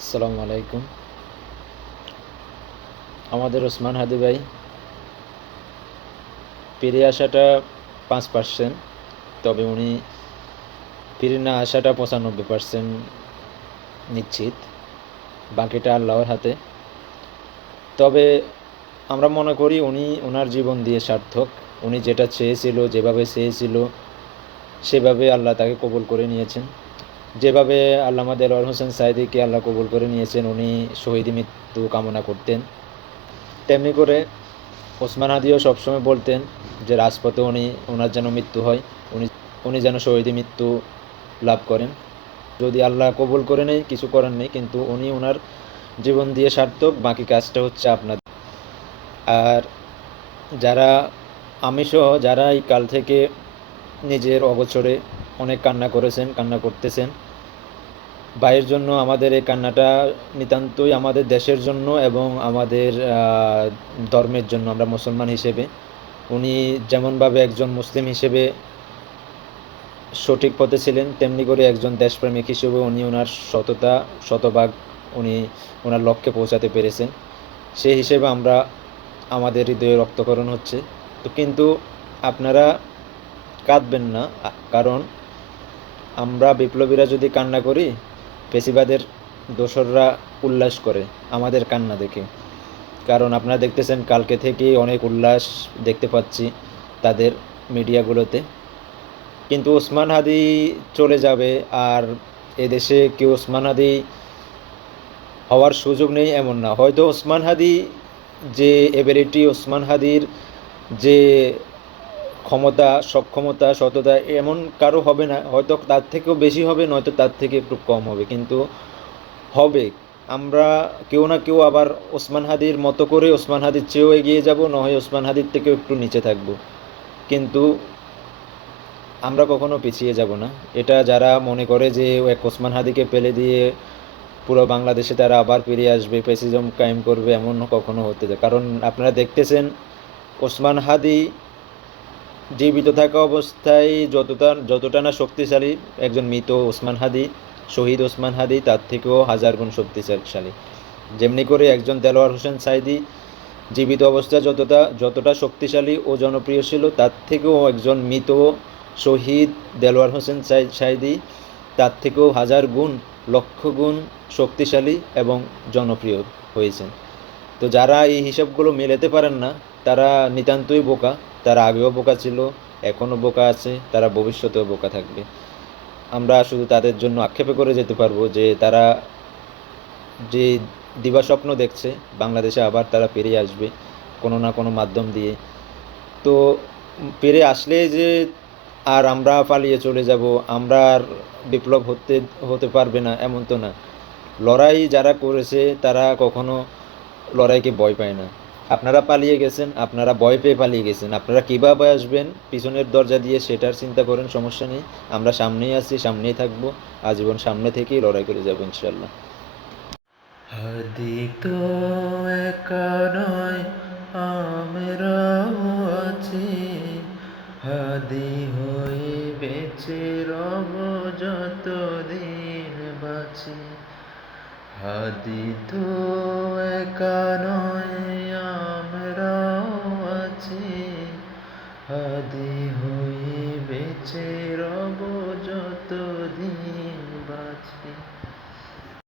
আসসালামু আলাইকুম। আমাদের ওসমান হাদি ভাই ফিরে আসাটা 5%, তবে উনি ফিরে না আসাটা 95% নিশ্চিত, বাকিটা আল্লাহর হাতে। তবে আমরা মনে করি উনি ওনার জীবন দিয়ে সার্থক। উনি যেটা চেয়েছিল, যেভাবে চেয়েছিল সেভাবে আল্লাহ তাকে কবুল করে নিয়েছেন। যেভাবে আল্লামা দেলোয়ার হোসেন সাঈদীকে আল্লাহ কবুল করে নিয়েছেন, উনি শহীদি মৃত্যু কামনা করতেন, তেমনি করে ওসমান হাদিও সবসময় বলতেন যে রাজপথে ওনার যেন মৃত্যু হয়, উনি উনি যেন শহীদি মৃত্যু লাভ করেন। যদি আল্লাহ কবুল করে নেয় কিছু করার নেই, কিন্তু উনি ওনার জীবন দিয়ে সার্থক, বাকি কাজটা হচ্ছে আপনাদের। আর যারা আমি সহ যারা এই কাল থেকে নিজের অগোচরে অনেক কান্না করেছেন, কান্না করতেছেন, ভাইয়ের জন্য আমাদের এই কান্নাটা নিতান্তই আমাদের দেশের জন্য এবং আমাদের ধর্মের জন্য। আমরা মুসলমান হিসেবে উনি যেমনভাবে একজন মুসলিম হিসেবে সঠিক পথে ছিলেন, তেমনি করে একজন দেশপ্রেমিক হিসেবে উনি ওনার সততা শতভাগ উনি ওনার লক্ষ্যে পৌঁছাতে পেরেছেন। সেই হিসেবে আমাদের হৃদয়ে রক্তক্ষরণ হচ্ছে। তো কিন্তু আপনারা কাঁদবেন না, কারণ আমরা বিপ্লবীরা যদি কান্না করি, ফ্যাসিবাদের দোসররা উল্লাস করে আমাদের কান্না দেখে। কারণ আপনারা দেখতেছেন কালকে থেকেই অনেক উল্লাস দেখতে পাচ্ছি তাদের মিডিয়াগুলোতে। কিন্তু ওসমান হাদি চলে যাবে আর এদেশে কেউ ওসমান হাদি হওয়ার সুযোগ নেই এমন না। হয়তো ওসমান হাদি যে এবিলিটি, ওসমান হাদির যে ক্ষমতা, সক্ষমতা, সততা এমন কারো হবে না। হয়তো তার থেকেও বেশি হবে, নয়তো তার থেকে একটু কম হবে, কিন্তু হবে। আমরা কেউ না কেউ আবার ওসমান হাদির মতো করে ওসমান হাদির চেয়েও এগিয়ে যাব, নয় ওসমান হাদির থেকেও একটু নিচে থাকব, কিন্তু আমরা কখনো পিছিয়ে যাব না। এটা যারা মনে করে যে এক ওসমান হাদিকে ফেলে দিয়ে পুরো বাংলাদেশে তারা আবার ফিরে আসবে, ফ্যাসিজম কায়েম করবে, এমন কখনো হতে দেয়। কারণ আপনারা দেখতেছেন ওসমান হাদি জীবিত থাকা অবস্থায় যতটা না শক্তিশালী, একজন মৃত ওসমান হাদি, শহীদ ওসমান হাদি তার থেকেও হাজার গুণ শক্তিশালী। যেমনি করে একজন দেলোয়ার হোসেন সাঈদী জীবিত অবস্থায় যতটা শক্তিশালী ও জনপ্রিয় ছিল, তার থেকেও একজন মৃত শহীদ দেলোয়ার হোসেন সাঈদী তার থেকেও হাজার গুণ, লক্ষ গুণ শক্তিশালী এবং জনপ্রিয় হয়েছেন। তো যারা এই হিসাবগুলো মেলাতে পারেন না, তারা নিতান্তই বোকা। তারা আগেও বোকা ছিল, এখনও বোকা আছে, তারা ভবিষ্যতেও বোকা থাকবে। আমরা শুধু তাদের জন্য আক্ষেপে করে যেতে পারবো যে তারা যে দিবাস্বপ্ন দেখছে বাংলাদেশে আবার তারা ফিরে আসবে কোনো না কোনো মাধ্যম দিয়ে। তো ফিরে আসলে যে আর আমরা পালিয়ে চলে যাব, আমরা আর বিপ্লব হতে পারবে না, এমন তো না। লড়াই যারা করেছে তারা কখনো লড়াইকে ভয় পায় না। আপনারা পালিয়ে গেছেন, আপনারা ভয় পেয়ে পালিয়ে গেছেন, আপনারা কীভাবে আসবেন পিছনের দরজা দিয়ে সেটার চিন্তা করেন, সমস্যা নেই। আমরা সামনেই আছি, সামনেই থাকবো, আজীবন সামনে থেকেই লড়াই করে যাবো ইনশাল্লাহ। হাদি তো একা নয়, আমরাও আছি। হাদি হয়ে বেঁচে রব যতদিন বাঁচি। হাদি তো একা নয়, আমরাও আছি। হাদি হয়ে বেঁচে রব